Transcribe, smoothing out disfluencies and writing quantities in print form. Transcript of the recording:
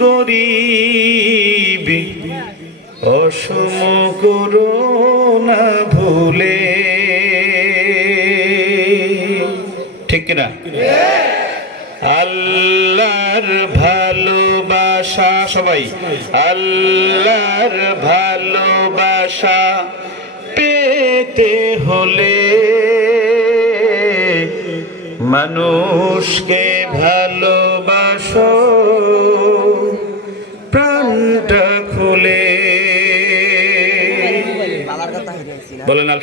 গরিব অসম করো না ভুলে। ঠিক কিনা? আল্লাহর ভালোবাসা, সবাই আল্লাহর ভালোবাসা পেতে হলে মানুষকে ভালোবাসো প্রাণটা খুলে। বলেন।